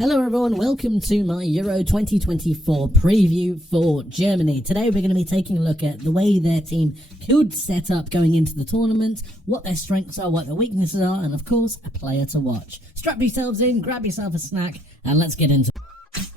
Hello everyone, welcome to my Euro 2024 preview for Germany. Today we're going to be taking a look at the way their team could set up going into the tournament, what their strengths are, what their weaknesses are, and of course, a player to watch. Strap yourselves in, grab yourself a snack, and let's get into it.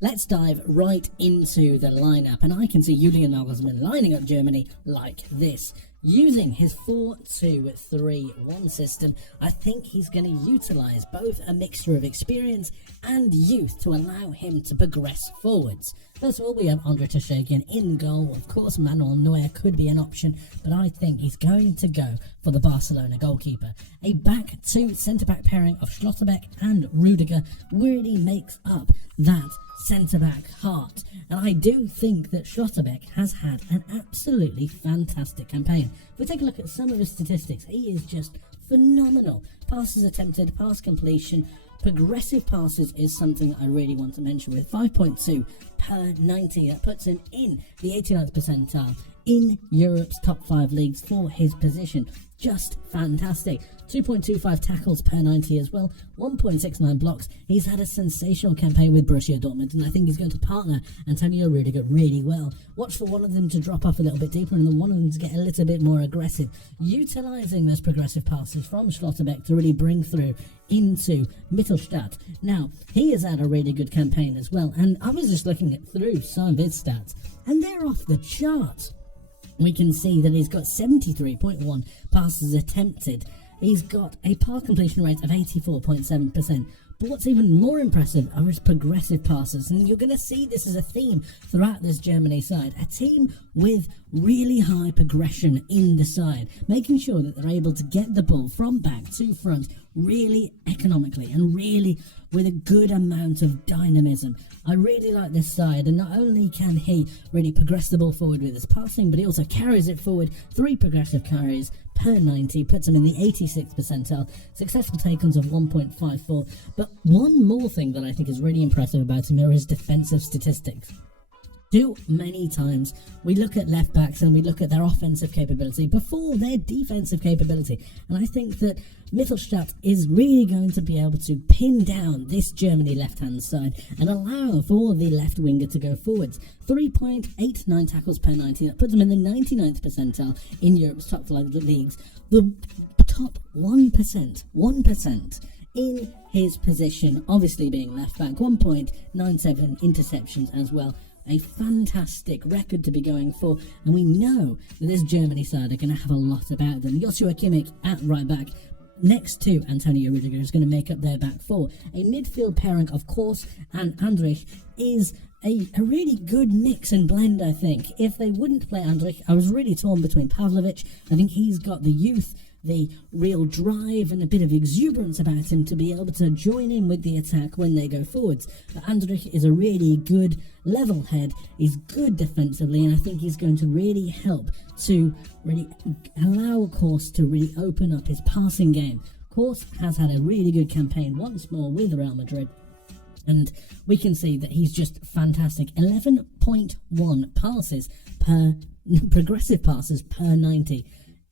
Let's dive right into the lineup, and I can see Julian Nagelsmann lining up Germany like this. Using his 4-2-3-1 system, I think he's going to utilise both a mixture of experience and youth to allow him to progress forwards. First of all, we have Andre ter Stegen in goal. Of course, Manuel Neuer could be an option, but I think he's going to go for the Barcelona goalkeeper. A back-to centre-back pairing of Schlotterbeck and Rudiger really makes up that centre-back heart, and I do think that Schlotterbeck has had an absolutely fantastic campaign. If we take a look at some of his statistics, he is just phenomenal. Passes attempted, pass completion, progressive passes is something that I really want to mention. With 5.2 per 90, that puts him in the 89th percentile in Europe's top 5 leagues for his position. Just fantastic. 2.25 tackles per 90 as well, 1.69 blocks. He's had a sensational campaign with Borussia Dortmund, and I think he's going to partner Antonio Rudiger really well. Watch for one of them to drop off a little bit deeper and then one of them to get a little bit more aggressive, utilising those progressive passes from Schlotterbeck to really bring through into Mittelstadt. Now, he has had a really good campaign as well, and I was just looking through some of his stats, and they're off the chart. We can see that he's got 73.1 passes attempted. He's got a pass completion rate of 84.7%. But what's even more impressive are his progressive passes. And you're going to see this as a theme throughout this Germany side. A team with really high progression in the side, making sure that they're able to get the ball from back to front really economically and really with a good amount of dynamism. I really like this side, and not only can he really progress the ball forward with his passing, but he also carries it forward. 3 progressive carries per 90, puts him in the 86th percentile, successful take-ons of 1.54. But one more thing that I think is really impressive about him are his defensive statistics. Too many times we look at left backs and we look at their offensive capability before their defensive capability, and I think that Mittelstadt is really going to be able to pin down this Germany left-hand side and allow for the left winger to go forwards. 3.89 tackles per 90, that puts them in the 99th percentile in Europe's top 5 leagues. The top 1% in his position, obviously being left back. 1.97 interceptions as well. A fantastic record to be going for, and we know that this Germany side are going to have a lot about them. Joshua Kimmich at right back, next to Antonio Rudiger, is going to make up their back four. A midfield pairing of Kors and Andrich is a really good mix and blend, I think. If they wouldn't play Andrich, I was really torn between Pavlovic. I think he's got the youth, the real drive and a bit of exuberance about him to be able to join in with the attack when they go forwards. But Andrich is a really good level head, he's good defensively, and I think he's going to really help to really allow Kors to really open up his passing game. Kors has had a really good campaign once more with Real Madrid, and we can see that he's just fantastic. 11.1 passes per progressive passes per 90.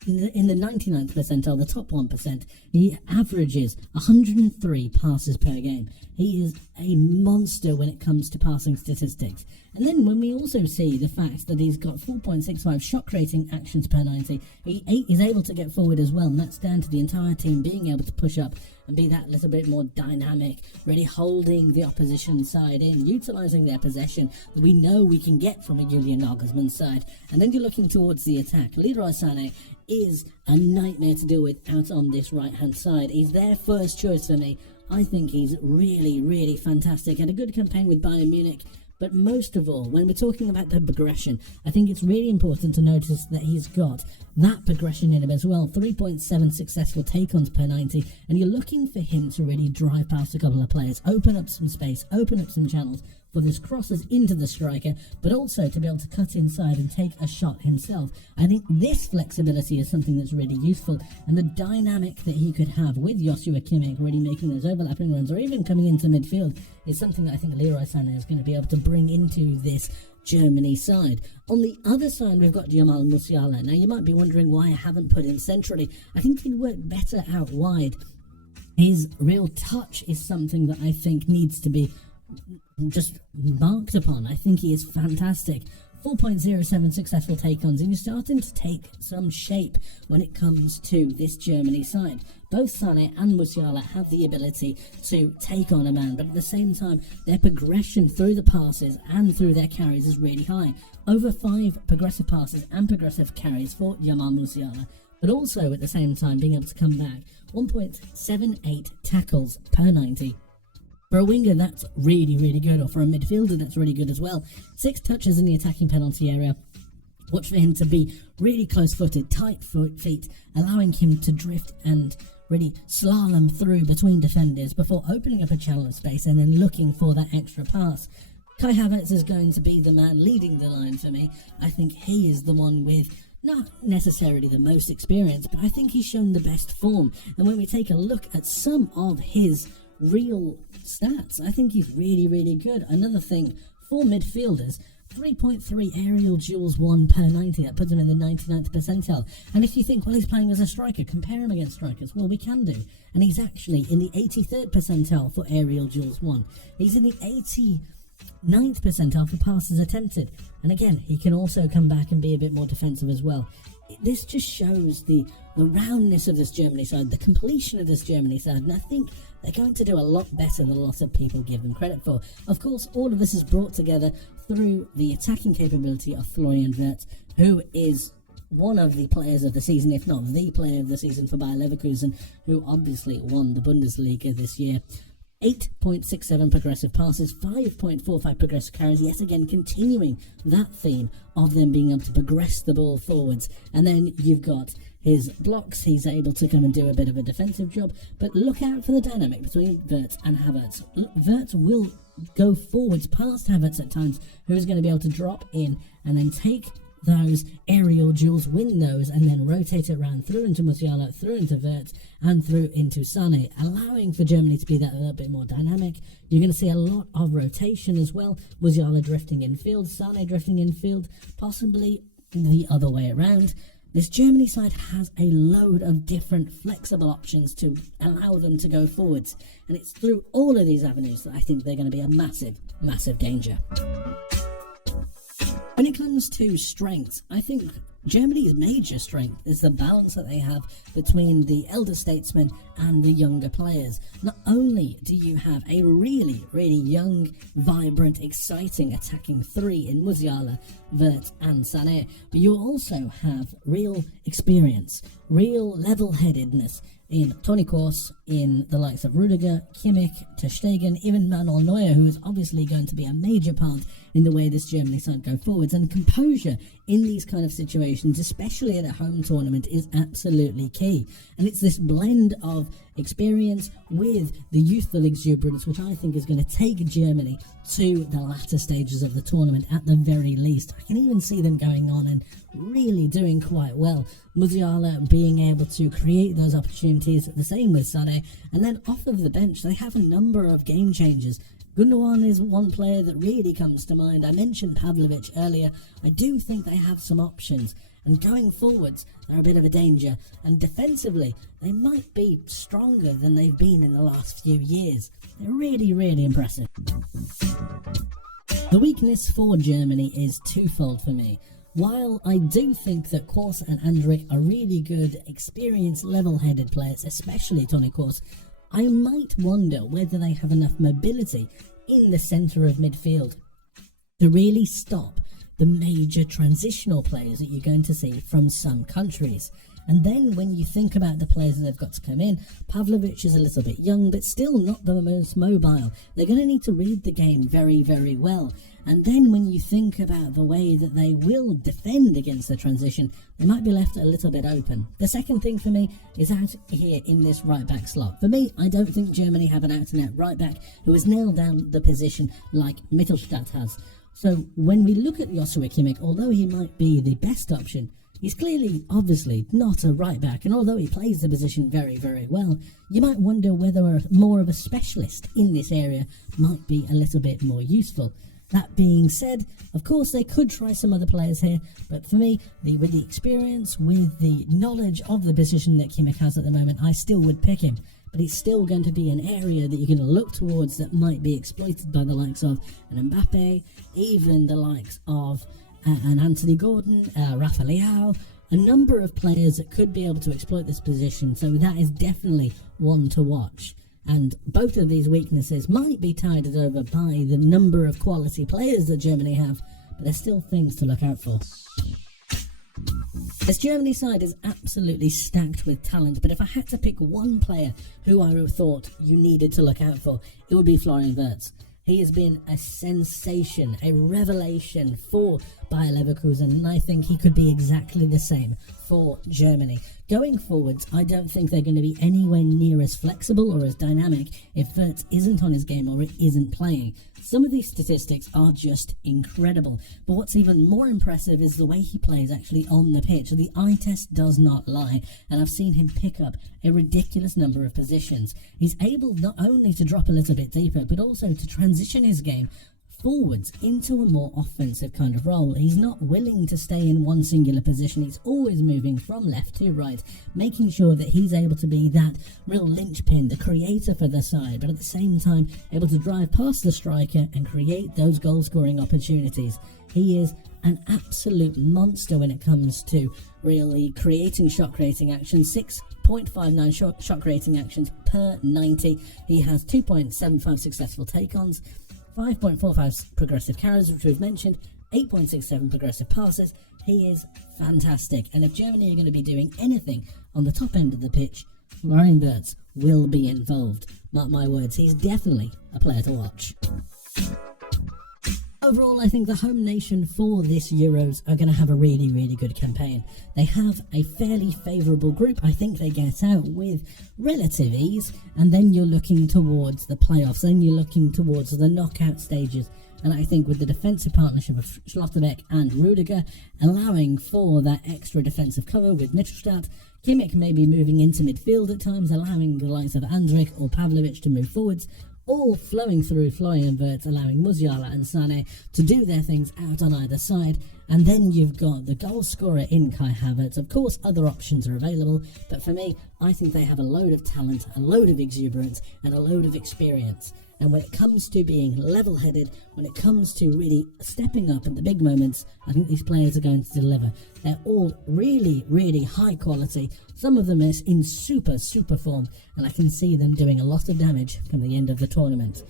In the 99th percentile, the top 1%, he averages 103 passes per game. He is a monster when it comes to passing statistics. And then when we also see the fact that he's got 4.65 shot creating actions per 90, he is able to get forward as well, and that's down to the entire team being able to push up and be that little bit more dynamic, really holding the opposition side in, utilising their possession that we know we can get from a Julian Nagelsmann side. And then you're looking towards the attack. Leroy Sané is a nightmare to deal with out on this right-hand side. He's their first choice for me. I think he's really, really fantastic. Had a good campaign with Bayern Munich, but most of all, when we're talking about the progression, I think it's really important to notice that he's got that progression in him as well. 3.7 successful take-ons per 90, and you're looking for him to really drive past a couple of players, open up some space, open up some channels for this crosses into the striker, but also to be able to cut inside and take a shot himself. I think this flexibility is something that's really useful, and the dynamic that he could have with Joshua Kimmich really making those overlapping runs or even coming into midfield is something that I think Leroy Sané is going to be able to bring into this Germany side. On the other side, we've got Jamal Musiala. Now, you might be wondering why I haven't put him centrally. I think he'd work better out wide. His real touch is something that I think needs to be just marked upon. I think he is fantastic. 4.07 successful take-ons, and you're starting to take some shape when it comes to this Germany side. Both Sané and Musiala have the ability to take on a man, but at the same time, their progression through the passes and through their carries is really high. Over 5 progressive passes and progressive carries for Jamal Musiala, but also at the same time being able to come back. 1.78 tackles per 90. For a winger, that's really, really good, or for a midfielder, that's really good as well. 6 touches in the attacking penalty area. Watch for him to be really close-footed, tight feet, allowing him to drift and really slalom through between defenders before opening up a channel of space and then looking for that extra pass. Kai Havertz is going to be the man leading the line for me. I think he is the one with not necessarily the most experience, but I think he's shown the best form. And when we take a look at some of his real stats, I think he's really, really good. Another thing, for midfielders, 3.3 aerial duels won per 90. That puts him in the 99th percentile. And if you think, well, he's playing as a striker, compare him against strikers. Well, we can do. And he's actually in the 83rd percentile for aerial duels won. He's in the 89th percentile for passes attempted. And again, he can also come back and be a bit more defensive as well. This just shows the roundness of this Germany side, the completion of this Germany side, and I think they're going to do a lot better than a lot of people give them credit for. Of course, all of this is brought together through the attacking capability of Florian Wirtz, who is one of the players of the season, if not the player of the season for Bayer Leverkusen, who obviously won the Bundesliga this year. 8.67 progressive passes, 5.45 progressive carries, yet again continuing that theme of them being able to progress the ball forwards. And then you've got his blocks, he's able to come and do a bit of a defensive job, but look out for the dynamic between Wirtz and Havertz. Wirtz will go forwards past Havertz at times, who's going to be able to drop in and then take those aerial duels, win those, and then rotate it around through into Musiala, through into Wirtz, and through into Sané, allowing for Germany to be that a little bit more dynamic. You're going to see a lot of rotation as well. Musiala drifting in field, Sané drifting in field, possibly the other way around. This Germany side has a load of different flexible options to allow them to go forwards, and it's through all of these avenues that I think they're going to be a massive, massive danger. When it comes to strengths, I think Germany's major strength is the balance that they have between the elder statesmen and the younger players. Not only do you have a really, really young, vibrant, exciting attacking three in Musiala, Wirtz and Sané, but you also have real experience, real level-headedness in Toni Kroos, in the likes of Rudiger, Kimmich, Ter Stegen, even Manuel Neuer, who is obviously going to be a major part in the way this Germany side go forwards. And composure in these kind of situations, especially at a home tournament, is absolutely key. And it's this blend of experience with the youthful exuberance, which I think is going to take Germany to the latter stages of the tournament at the very least. I can even see them going on and really doing quite well. Musiala being able to create those opportunities, the same with Sané, and then off of the bench they have a number of game changers. Gundogan is one player that really comes to mind. I mentioned Pavlovic earlier. I do think they have some options, and going forwards they're a bit of a danger, and defensively they might be stronger than they've been in the last few years. They're really, really impressive. The weakness for Germany is twofold for me. While I do think that Kroos and Andrich are really good, experienced, level-headed players, especially Toni Kroos, I might wonder whether they have enough mobility in the centre of midfield to really stop the major transitional players that you're going to see from some countries. And then when you think about the players that they've got to come in, Pavlovic is a little bit young, but still not the most mobile. They're going to need to read the game very, very well. And then when you think about the way that they will defend against the transition, they might be left a little bit open. The second thing for me is out here in this right-back slot. For me, I don't think Germany have an out-and-out right-back who has nailed down the position like Mittelstadt has. So when we look at Joshua Kimmich, although he might be the best option, he's clearly, obviously, not a right-back, and although he plays the position very, very well, you might wonder whether more of a specialist in this area might be a little bit more useful. That being said, of course, they could try some other players here, but for me, with the experience, with the knowledge of the position that Kimmich has at the moment, I still would pick him. but it's still going to be an area that you're going to look towards that might be exploited by the likes of an Mbappe, even the likes of an Anthony Gordon, Rafa Leao, a number of players that could be able to exploit this position, so that is definitely one to watch. And both of these weaknesses might be tided over by the number of quality players that Germany have, but there's still things to look out for. This Germany side is absolutely stacked with talent, but if I had to pick one player who I thought you needed to look out for, it would be Florian Wirtz. He has been a sensation, a revelation for Bayer Leverkusen, and I think he could be exactly the same for Germany. Going forwards, I don't think they're going to be anywhere near as flexible or as dynamic if Wirtz isn't on his game or isn't playing. Some of these statistics are just incredible, but what's even more impressive is the way he plays actually on the pitch. The eye test does not lie, and I've seen him pick up a ridiculous number of positions. He's able not only to drop a little bit deeper, but also to transition his game forwards into a more offensive kind of role. He's not willing to stay in one singular position. He's always moving from left to right, making sure that he's able to be that real linchpin, the creator for the side, but at the same time able to drive past the striker and create those goal-scoring opportunities. He is an absolute monster when it comes to really creating shot-creating actions. 6.59 shot-creating actions per 90. He has 2.75 successful take-ons, 5.45 progressive carries, which we've mentioned, 8.67 progressive passes. He is fantastic, and if Germany are going to be doing anything on the top end of the pitch, Florian Wirtz will be involved. Mark my words, he's definitely a player to watch. Overall, I think the home nation for this Euros are going to have a really, really good campaign. They have a fairly favourable group. I think they get out with relative ease, and then you're looking towards the playoffs, then you're looking towards the knockout stages. And I think with the defensive partnership of Schlotterbeck and Rudiger, allowing for that extra defensive cover with Mittelstadt, Kimmich maybe moving into midfield at times, allowing the likes of Andrik or Pavlovic to move forwards, all flowing through Florian Wirtz, allowing Musiala and Sané to do their things out on either side. And then you've got the goal scorer in Kai Havertz. Of course, other options are available, but for me, I think they have a load of talent, a load of exuberance, and a load of experience. And when it comes to being level-headed, when it comes to really stepping up at the big moments, I think these players are going to deliver. They're all really, really high quality. Some of them is in super form, and I can see them doing a lot of damage come the end of the tournament.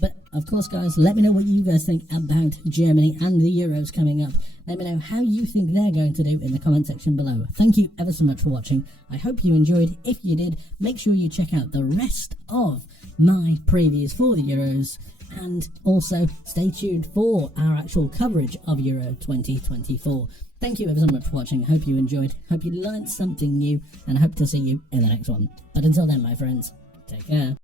But, of course, guys, let me know what you guys think about Germany and the Euros coming up. Let me know how you think they're going to do in the comment section below. Thank you ever so much for watching. I hope you enjoyed. If you did, make sure you check out the rest of my previews for the Euros, and also stay tuned for our actual coverage of Euro 2024. Thank you ever so much for watching. I hope you enjoyed, hope you learned something new, and I hope to see you in the next one. But until then, my friends, take care.